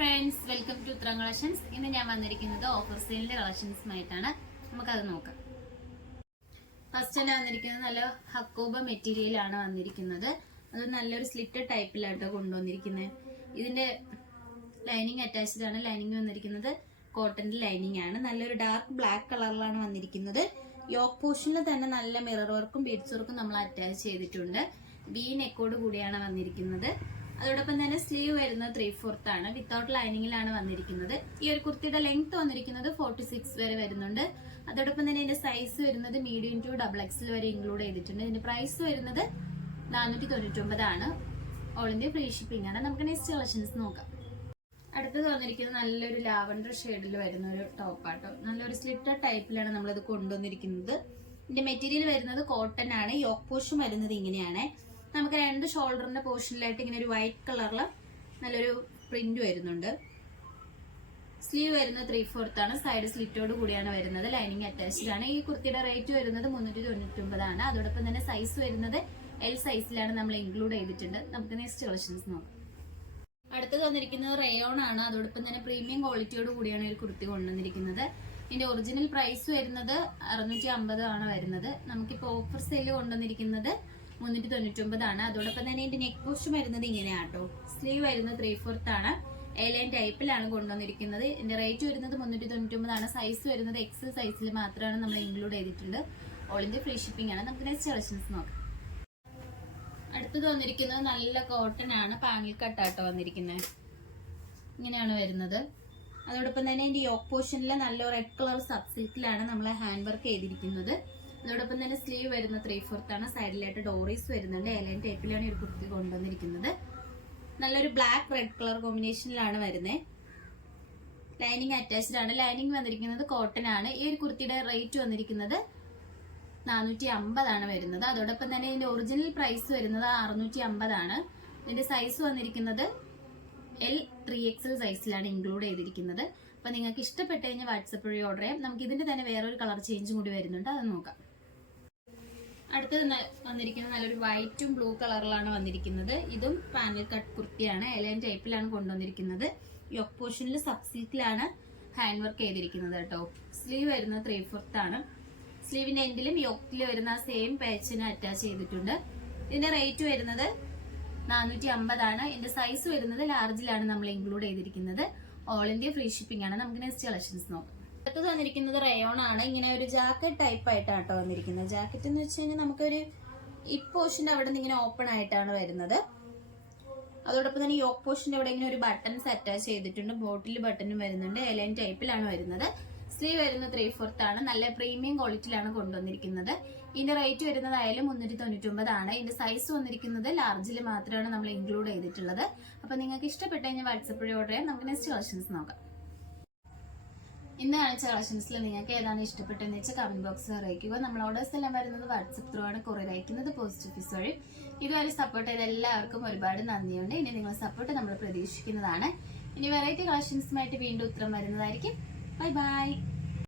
Friends, welcome to ഉത്തരം collections. ഇന്ന് ഞാൻ വന്നിരിക്കുന്നത് ഓഫർ സെയിലിന്റെ കളക്ഷൻസുമായിട്ടാണ്. നമുക്കത് നോക്കാം. ഫസ്റ്റ് തന്നെ വന്നിരിക്കുന്നത് നല്ല ഹക്കോബ മെറ്റീരിയൽ ആണ് വന്നിരിക്കുന്നത്. അത് നല്ലൊരു സ്ലിറ്റ് ടൈപ്പിലാട്ടോ കൊണ്ടുവന്നിരിക്കുന്നത്. ഇതിന്റെ ലൈനിങ് അറ്റാച്ച്ഡ് ആണ്. ലൈനിങ് വന്നിരിക്കുന്നത് കോട്ടന്റെ ലൈനിങ് ആണ്. നല്ലൊരു ഡാർക്ക് ബ്ലാക്ക് കളറിലാണ് വന്നിരിക്കുന്നത്. യോക്ക് പോർഷനിൽ തന്നെ നല്ല മിറർ വർക്കും ബീഡ്സ് വർക്കും നമ്മൾ അറ്റാച്ച് ചെയ്തിട്ടുണ്ട്. വി നെക്കോട് കൂടിയാണ് വന്നിരിക്കുന്നത്. അതോടൊപ്പം തന്നെ സ്ലീവ് വരുന്നത് 3/4 ആണ്. വിത്തൗട്ട് ലൈനിങ്ങിലാണ് വന്നിരിക്കുന്നത്. ഈ ഒരു കുർത്തിയുടെ ലെങ്ത് വന്നിരിക്കുന്നത് 46 വരെ വരുന്നുണ്ട്. അതോടൊപ്പം തന്നെ ഇതിന്റെ സൈസ് വരുന്നത് മീഡിയം ടു XXL വരെ ഇൻക്ലൂഡ് ചെയ്തിട്ടുണ്ട്. ഇതിന്റെ പ്രൈസ് വരുന്നത് 499 ആണ്. ഓൾ ഇന്ത്യ ഫ്രീ ഷിപ്പിംഗ് ആണ്. നമുക്ക് നെക്സ്റ്റ് കളക്ഷൻസ് നോക്കാം. അടുത്തത് വന്നിരിക്കുന്നത് നല്ലൊരു ലാവൻഡർ ഷെയ്ഡിൽ വരുന്ന ഒരു ടോപ്പാട്ടോ. നല്ലൊരു സ്ലിറ്റർ ടൈപ്പിലാണ് നമ്മളിത് കൊണ്ടുവന്നിരിക്കുന്നത്. ഇതിന്റെ മെറ്റീരിയൽ വരുന്നത് കോട്ടൺ ആണ്. യോക്ക് പോർഷൻ വരുന്നത് ഇങ്ങനെയാണ്. നമുക്ക് രണ്ട് ഷോൾഡറിന്റെ പോർഷനിലായിട്ട് ഇങ്ങനെ ഒരു വൈറ്റ് കളറിൽ നല്ലൊരു പ്രിന്റ് വരുന്നുണ്ട്. സ്ലീവ് വരുന്നത് 3/4 ആണ്. സൈഡ് സ്ലിറ്റോട് കൂടിയാണ് വരുന്നത്. ലൈനിങ് അറ്റാച്ച്ഡ് ആണ്. ഈ കുർത്തിയുടെ റേറ്റ് വരുന്നത് 399 ആണ്. അതോടൊപ്പം തന്നെ സൈസ് വരുന്നത് L സൈസിലാണ് നമ്മൾ ഇൻക്ലൂഡ് ചെയ്തിട്ടുണ്ട്. നമുക്ക് നെക്സ്റ്റ് കളക്ഷൻസ് നോക്കാം. അടുത്തത് വന്നിരിക്കുന്നത് റയോൺ ആണ്. അതോടൊപ്പം തന്നെ പ്രീമിയം ക്വാളിറ്റിയോട് കൂടിയാണ് ഒരു കുർത്തി കൊണ്ടുവന്നിരിക്കുന്നത്. ഇതിന്റെ ഒറിജിനൽ പ്രൈസ് വരുന്നത് 650 ആണ് വരുന്നത്. നമുക്കിപ്പോൾ ഓഫർ സെയിൽ കൊണ്ടുവന്നിരിക്കുന്നത് 399 ആണ്. അതോടൊപ്പം തന്നെ ഇതിന്റെ നെക്ക് പോർഷൻ വരുന്നത് ഇങ്ങനെയാട്ടോ. സ്ലീവ് വരുന്നത് 3/4 ആണ്. എലൈൻ ടൈപ്പിലാണ് കൊണ്ടുവന്നിരിക്കുന്നത്. ഇതിന്റെ റേറ്റ് വരുന്നത് 399 ആണ്. സൈസ് വരുന്നത് XL സൈസിൽ മാത്രമാണ് നമ്മൾ ഇൻക്ലൂഡ് ചെയ്തിട്ടുണ്ട്. ഓൾ ഇന്ത്യ ഫ്രീ ഷിപ്പിംഗ് ആണ്. നമുക്ക് നെക്സ്റ്റ് കളക്ഷൻസ് നോക്കാം. അടുത്തത് വന്നിരിക്കുന്നത് നല്ല കോട്ടൺ ആണ്. പാനൽ കട്ടാട്ടോ വന്നിരിക്കുന്നത്. ഇങ്ങനെയാണ് വരുന്നത്. അതോടൊപ്പം തന്നെ ഇതിന്റെ യോക്ക് പോർഷനിൽ നല്ല റെഡ് കളർ സബ് സിൽക്കിലാണ് നമ്മൾ ഹാൻഡ് വർക്ക് ചെയ്തിരിക്കുന്നത്. അതോടൊപ്പം തന്നെ സ്ലീവ് വരുന്നത് 3/4 ആണ്. സൈഡിലായിട്ട് ഡോറീസ് വരുന്നുണ്ട്. എലൈൻ ടൈപ്പിലാണ് ഈ കുർത്തി കൊണ്ടുവന്നിരിക്കുന്നത്. നല്ലൊരു ബ്ലാക്ക് റെഡ് കളർ കോമ്പിനേഷനിലാണ് വരുന്നത്. ലൈനിങ് അറ്റാച്ച്ഡ് ആണ്. ലൈനിങ് വന്നിരിക്കുന്നത് കോട്ടൺ ആണ്. ഈ ഒരു കുർത്തിയുടെ റേറ്റ് വന്നിരിക്കുന്നത് 450 ആണ് വരുന്നത്. അതോടൊപ്പം തന്നെ ഇതിന്റെ ഒറിജിനൽ പ്രൈസ് വരുന്നത് 650 ആണ്. ഇതിന്റെ സൈസ് വന്നിരിക്കുന്നത് L 3XL സൈസിലാണ് ഇൻക്ലൂഡ് ചെയ്തിരിക്കുന്നത്. അപ്പൊ നിങ്ങൾക്ക് ഇഷ്ടപ്പെട്ട് കഴിഞ്ഞാൽ വാട്സപ്പ് വഴി ഓർഡർ ചെയ്യാം. നമുക്ക് ഇതിന്റെ തന്നെ വേറൊരു കളർ ചേഞ്ചും കൂടി വരുന്നുണ്ട്. അത് നോക്കാം. അടുത്തത് വന്നിരിക്കുന്നത് നല്ലൊരു വൈറ്റും ബ്ലൂ കളറിലാണ് വന്നിരിക്കുന്നത്. ഇതും പാനൽ കട്ട് കുർത്തിയാണ്. എലൈൻ ടൈപ്പിലാണ് കൊണ്ടുവന്നിരിക്കുന്നത്. യോക്ക് പോർഷനിൽ സബ് സിൽക്കിലാണ് ഹാൻഡ് വർക്ക് ചെയ്തിരിക്കുന്നത് കേട്ടോ. സ്ലീവ് വരുന്നത് 3/4 ആണ്. സ്ലീവിന്റെ എൻഡിലും യോക്കിൽ വരുന്ന സെയിം പാച്ചിന് അറ്റാച്ച് ചെയ്തിട്ടുണ്ട്. ഇതിന്റെ റേറ്റ് വരുന്നത് 450 ആണ്. ഇതിന്റെ സൈസ് വരുന്നത് ലാർജിലാണ് നമ്മൾ ഇൻക്ലൂഡ് ചെയ്തിരിക്കുന്നത്. ഓൾ ഇന്ത്യ ഫ്രീ ഷിപ്പിംഗ് ആണ്. നമുക്ക് നെക്സ്റ്റ് കളക്ഷൻസ് നോക്കാം. അടുത്തത് വന്നിരിക്കുന്നത് റയോൺ ആണ്. ഇങ്ങനെ ഒരു ജാക്കറ്റ് ടൈപ്പ് ആയിട്ടാട്ടോ വന്നിരിക്കുന്നത്. ജാക്കറ്റ് എന്ന് വെച്ച് കഴിഞ്ഞാൽ നമുക്കൊരു ഇപ്പ് പോർഷന്റെ അവിടെ നിന്ന് ഇങ്ങനെ ഓപ്പൺ ആയിട്ടാണ് വരുന്നത്. അതോടൊപ്പം തന്നെ യോക്ക് പോർഷന്റെ അവിടെ ഇങ്ങനെ ഒരു ബട്ടൺസ് അറ്റാച്ച് ചെയ്തിട്ടുണ്ട്. ബോട്ടിൽ ബട്ടണും വരുന്നുണ്ട്. എലൈൻ ടൈപ്പിലാണ് വരുന്നത്. സ്ലീവ് വരുന്നത് 3/4 ആണ്. നല്ല പ്രീമിയം ക്വാളിറ്റിയിലാണ് കൊണ്ടുവന്നിരിക്കുന്നത്. ഇതിന്റെ റേറ്റ് വരുന്നതായാലും 399 ആണ്. ഇതിന്റെ സൈസ് വന്നിരിക്കുന്നത് ലാർജിൽ മാത്രമാണ് നമ്മൾ ഇൻക്ലൂഡ് ചെയ്തിട്ടുള്ളത്. അപ്പൊ നിങ്ങൾക്ക് ഇഷ്ടപ്പെട്ട കഴിഞ്ഞാൽ വാട്സപ്പ് വഴി ഓർഡർ ചെയ്യാം. നമുക്ക് നെക്സ്റ്റ് കളക്ഷൻസ് നോക്കാം. ഇന്ന് കാണിച്ച കളക്ഷൻസിൽ നിങ്ങൾക്ക് ഏതാണ് ഇഷ്ടപ്പെട്ടതെന്ന് വെച്ചാൽ കമന്റ് ബോക്സിൽ അറിയിക്കുക. നമ്മൾ ഓർഡേഴ്സ് എല്ലാം വരുന്നത് വാട്സപ്പ് ത്രൂ ആണ്. കൊറിയർ അയക്കുന്നത് പോസ്റ്റ് ഓഫീസ് വഴി. ഇതുവരെ സപ്പോർട്ട് ചെയ്ത എല്ലാവർക്കും ഒരുപാട് നന്ദിയുണ്ട്. ഇനി നിങ്ങളുടെ സപ്പോർട്ട് നമ്മൾ പ്രതീക്ഷിക്കുന്നതാണ്. ഇനി വെറൈറ്റി കളക്ഷൻസുമായിട്ട് വീണ്ടും ഉത്തരം വരുന്നതായിരിക്കും. Bye bye.